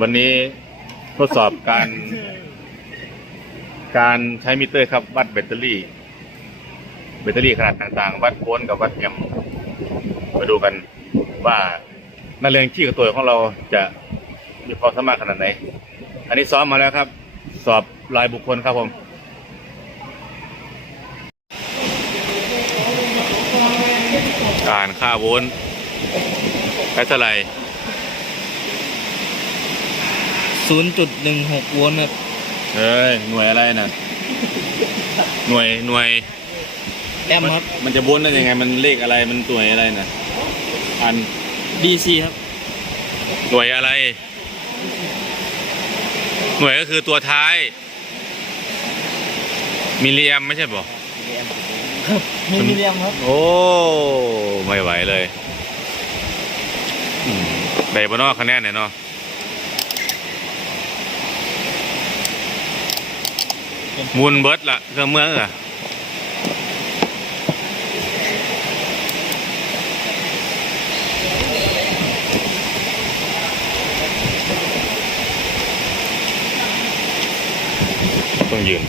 วันนี้ทดสอบการ การใช้มิเตอร์ครับ วัดแบตเตอรี่ แบตเตอรี่ขนาดต่างๆ วัดโวลต์กับวัดแอมป์มาดูกันว่านักเรียนขี้กับตัวของเราจะมีความสามารถขนาดไหน อันนี้ซ้อมมาแล้วครับ สอบรายบุคคลครับผมอ่านค่าโวลต์ได้เท่าไหร่ ศูนย์จุดหนึ่งหกโวลต์ครับเฮ้ยหน่วยอะไรน่ะ หน่วยหน่วยแอมป์ครับ มันจะโวลต์ได้ยังไงมันเลขอะไรมันหน่วยอะไรน่ะอัน DC ครับ หน่วยอะไร หน่วยก็คือตัวท้าย มิลลิแอมไม่ใช่ป่ะครับมีมิลลิแอมครับ โอ้ ไม่ไหวเลยอืมได้บนนอกคะแนนเนี่ยเนาะ มุนเบิร์ดละเครื่องเมืองอะต้องยืน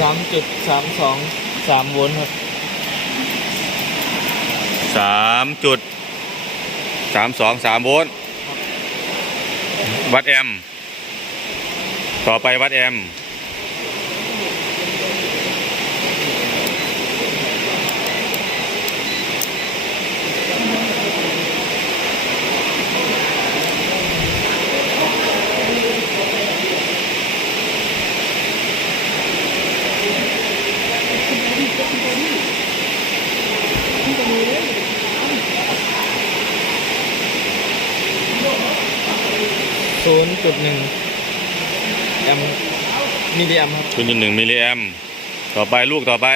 สามจุดสามสองสามโวลต์ครับสามจุดสามสองสามโวลต์ วัดแอม ต่อไปวัดแอม ศูนย์จุดหนึ่งแอมมิลลิแอมครับศูนย์จุดหนึ่งมิลลิแอมต่อไปลูกต่อไป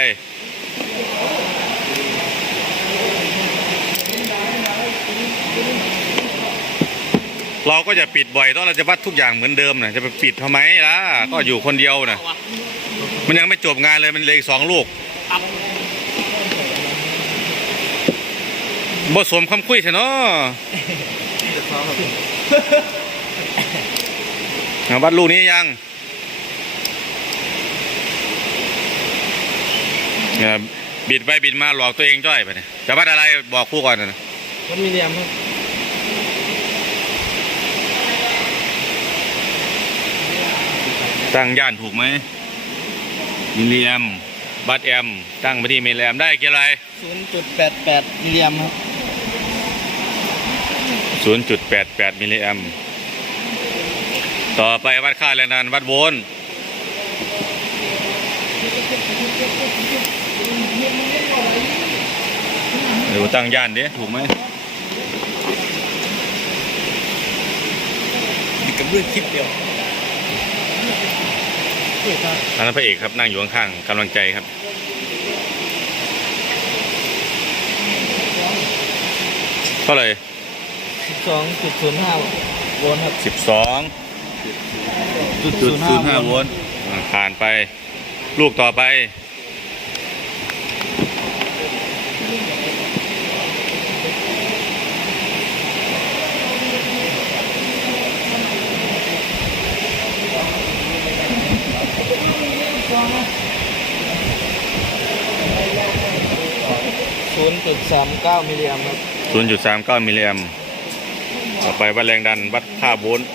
เราก็จะปิดบ่อยต้องเราจะวัดทุกอย่างเหมือนเดิมนะจะไปปิดทำไมล่ะก็อยู่คนเดียวนะมันยังไม่จบงานเลยมันเลยสองลูกบ่สมคำคุยใช่เนาะ อะวัดลูกนี้ยังเนี่ยบิดไปบิดมาหลอกตัวเองจ้อยไปเนี่ยจะวัดอะไรบอกครูก่อนนะวัดมิลลิแอมป์ครับตั้งย่านถูกไหมมิลลิแอมบัตแอม ตั้งไปที่มิลลิแอมได้กี่อะไรศูนย์จุดแปดแปดมิลลิแอมป์ครับศูนย์จุดแปดแปดมิลลิแอม ต่อไปวัดค่าแรงดันวัดโวลต์เดี๋ยวตั้งย่านดิถูกไหมมีกับเรื่องคลิปเดียวอันนั้นพระเอกครับนั่งอยู่ข้างๆกำลังใจครับเท่าไหร่สิบสองจุดศูนย์ห้าโวลต์ครับสิบสอง จุดจุศูดนย์ศูห้านย์ห้าโวโวลลต์ต์อ่าผ่านไปลูกต่อไป ศูนย์จุดสามเก้ามิลลิแอมป์ครับศูนย์จุดสามเก้ามิลลิแอมต่อไปวัดแรงดันวัดค่าโวลต์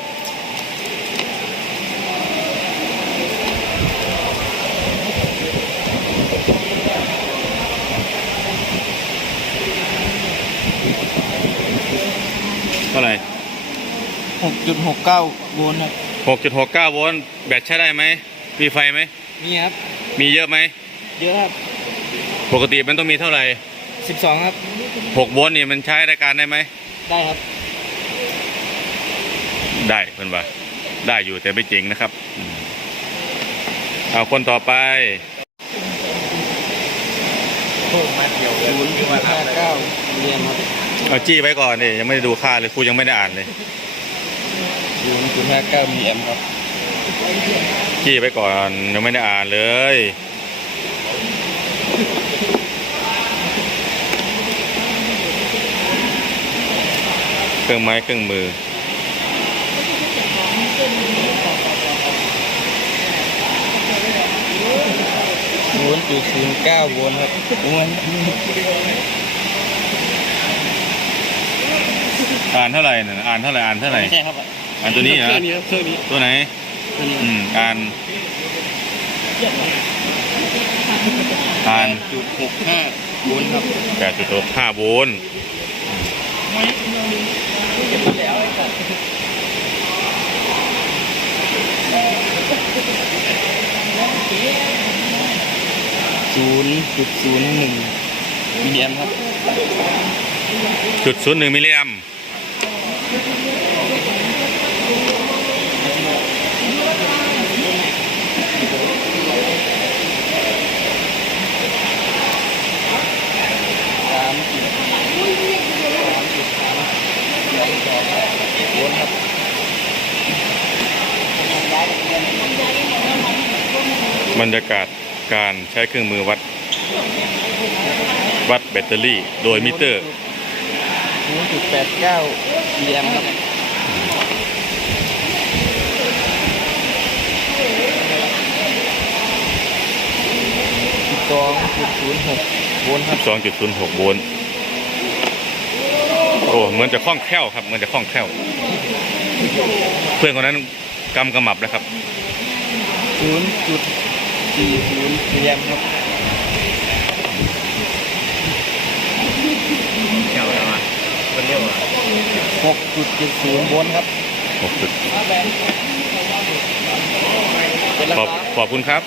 จุดหกเก้าโวลต์ครับหกจุดหกเก้าโวลต์แบตใช้ได้ไหม มีไฟไหมนี่ครับ มีเยอะไหม เยอะครับ ปกติมันต้องมีเท่าไหร่สิบสองครับหกโวลต์นี่มันใช้ในการได้ไหม ได้ครับ ได้เพื่อนว่า ได้อยู่แต่ไม่เจ๋งนะครับอืมเอาคนต่อไปศูนย์จุดห้าเก้ามิลลิแอมป์ครับ เอาจี้ไว้ก่อนดิยังไม่ได้ดูค่าเลยครูยังไม่ได้อ่านเลย ศูนย์จุดห้าเก้ามิลลิแอมป์ครับจี้ไว้ก่อนยังไม่ได้อ่านเลยเครื่องไม้เครื่องมือศูนย์จุดศูนย์เก้าโวลต์ครับโอ้ยอ่านเท่าไหร่น่ะอ่านเท่าไหร่อ่านเท่าไหร่ไม่ใช่ครับ อ่านตัวนี้เหรอเครื่องนี้ครับเครื่องนี้ตัวไหนเครื่องนี้อืมอ่านอ่านจุดหกห้าโวลต์ครับแปดจุดหกห้าโวลต์ศูนย์จุดศูนย์หนึ่งมิลลิแอมครับ จุดศูนย์หนึ่งมิลลิแอม สามจุดสามจุดสามสองโวลต์ครับ บรรยากาศการใช้เครื่องมือวัด วัดแบตเตอรี่โดยมิเตอร์ศูนย์จุดแปดเก้ามิลลิแอมครับสิบสองจุดศูนย์หกโวลต์ครับ2.06โวลต์โอ้เหมือนจะคล่องแคล่วครับเหมือนจะคล่องแคล่ว เพื่อนคนนั้นกำกระหมับนะครับศูนย์จุด สี่ศูนย์มิลลิแอมครับเก่าแล้วอะคนเรียกว่าหกจุดเจ็ดศูนย์โวลต์ครับ6จุดเป็นราขอบคาขอบคุณครับ